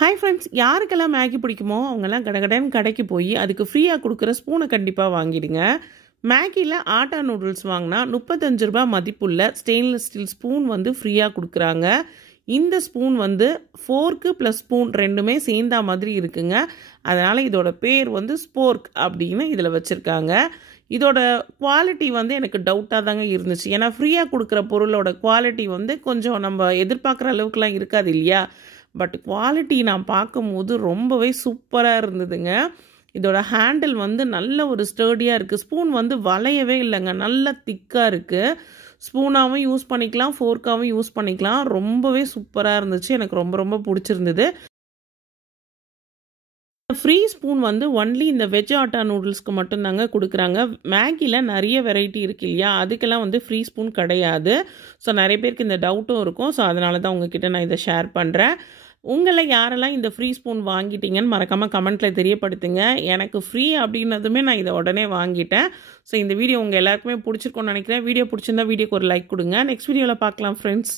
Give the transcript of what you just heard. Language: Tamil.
ஹாய் ஃப்ரெண்ட்ஸ், யாருக்கெல்லாம் மேகி பிடிக்குமோ அவங்கெல்லாம் கடகடன்னு கடைக்கு போய் அதுக்கு ஃப்ரீயாக கொடுக்குற ஸ்பூனை கண்டிப்பாக வாங்கிடுங்க. மேகியில் ஆட்டா நூடுல்ஸ் வாங்கினா 35 ரூபா மதிப்புள்ள ஸ்டெயின்லெஸ் ஸ்டீல் ஸ்பூன் வந்து ஃப்ரீயாக கொடுக்குறாங்க. இந்த ஸ்பூன் வந்து ஃபோர்க்கு ப்ளஸ் ஸ்பூன் ரெண்டுமே சேர்ந்தா மாதிரி இருக்குங்க. அதனால் இதோட பேர் வந்து ஸ்போர்க் அப்படின்னு இதில் வச்சுருக்காங்க. இதோட குவாலிட்டி வந்து எனக்கு டவுட்டாக தாங்க இருந்துச்சு. ஏன்னா ஃப்ரீயாக கொடுக்குற பொருளோட குவாலிட்டி வந்து கொஞ்சம் நம்ம எதிர்பார்க்குற அளவுக்குலாம் இருக்காது இல்லையா. பட் குவாலிட்டி நான் பார்க்கும்போது ரொம்பவே சூப்பராக இருந்ததுங்க. இதோட ஹேண்டில் வந்து நல்ல ஒரு ஸ்டர்டியாக இருக்குது. ஸ்பூன் வந்து வளையவே இல்லைங்க, நல்ல திக்காக இருக்குது. ஸ்பூனாகவும் யூஸ் பண்ணிக்கலாம், ஃபோர்க்காகவும் யூஸ் பண்ணிக்கலாம். ரொம்பவே சூப்பராக இருந்துச்சு, எனக்கு ரொம்ப ரொம்ப பிடிச்சிருந்தது. ஃப்ரீ ஸ்பூன் வந்து ஒன்லி இந்த வெஜ் ஆட்டா நூடுல்ஸ்க்கு மட்டும்தாங்க கொடுக்குறாங்க. மேகியில் நிறைய வெரைட்டி இருக்கு இல்லையா, அதுக்கெல்லாம் வந்து ஃப்ரீ ஸ்பூன் கிடையாது. ஸோ நிறைய பேருக்கு இந்த டவுட்டும் இருக்கும். ஸோ அதனால தான் உங்ககிட்ட நான் இதை ஷேர் பண்ணுறேன். உங்களை யாரெல்லாம் இந்த ஃப்ரீ ஸ்பூன் வாங்கிட்டீங்கன்னு மறக்காமல் கமெண்ட்டில் தெரியப்படுத்துங்க. எனக்கு ஃப்ரீ அப்படின்னதுமே நான் இதை உடனே வாங்கிட்டேன். ஸோ இந்த வீடியோ உங்கள் எல்லாருக்குமே பிடிச்சிருக்கோன்னு நினைக்கிறேன். வீடியோ பிடிச்சிருந்தா வீடியோக்கு ஒரு லைக் கொடுங்க. நெக்ஸ்ட் வீடியோவில் பார்க்கலாம் ஃப்ரெண்ட்ஸ்.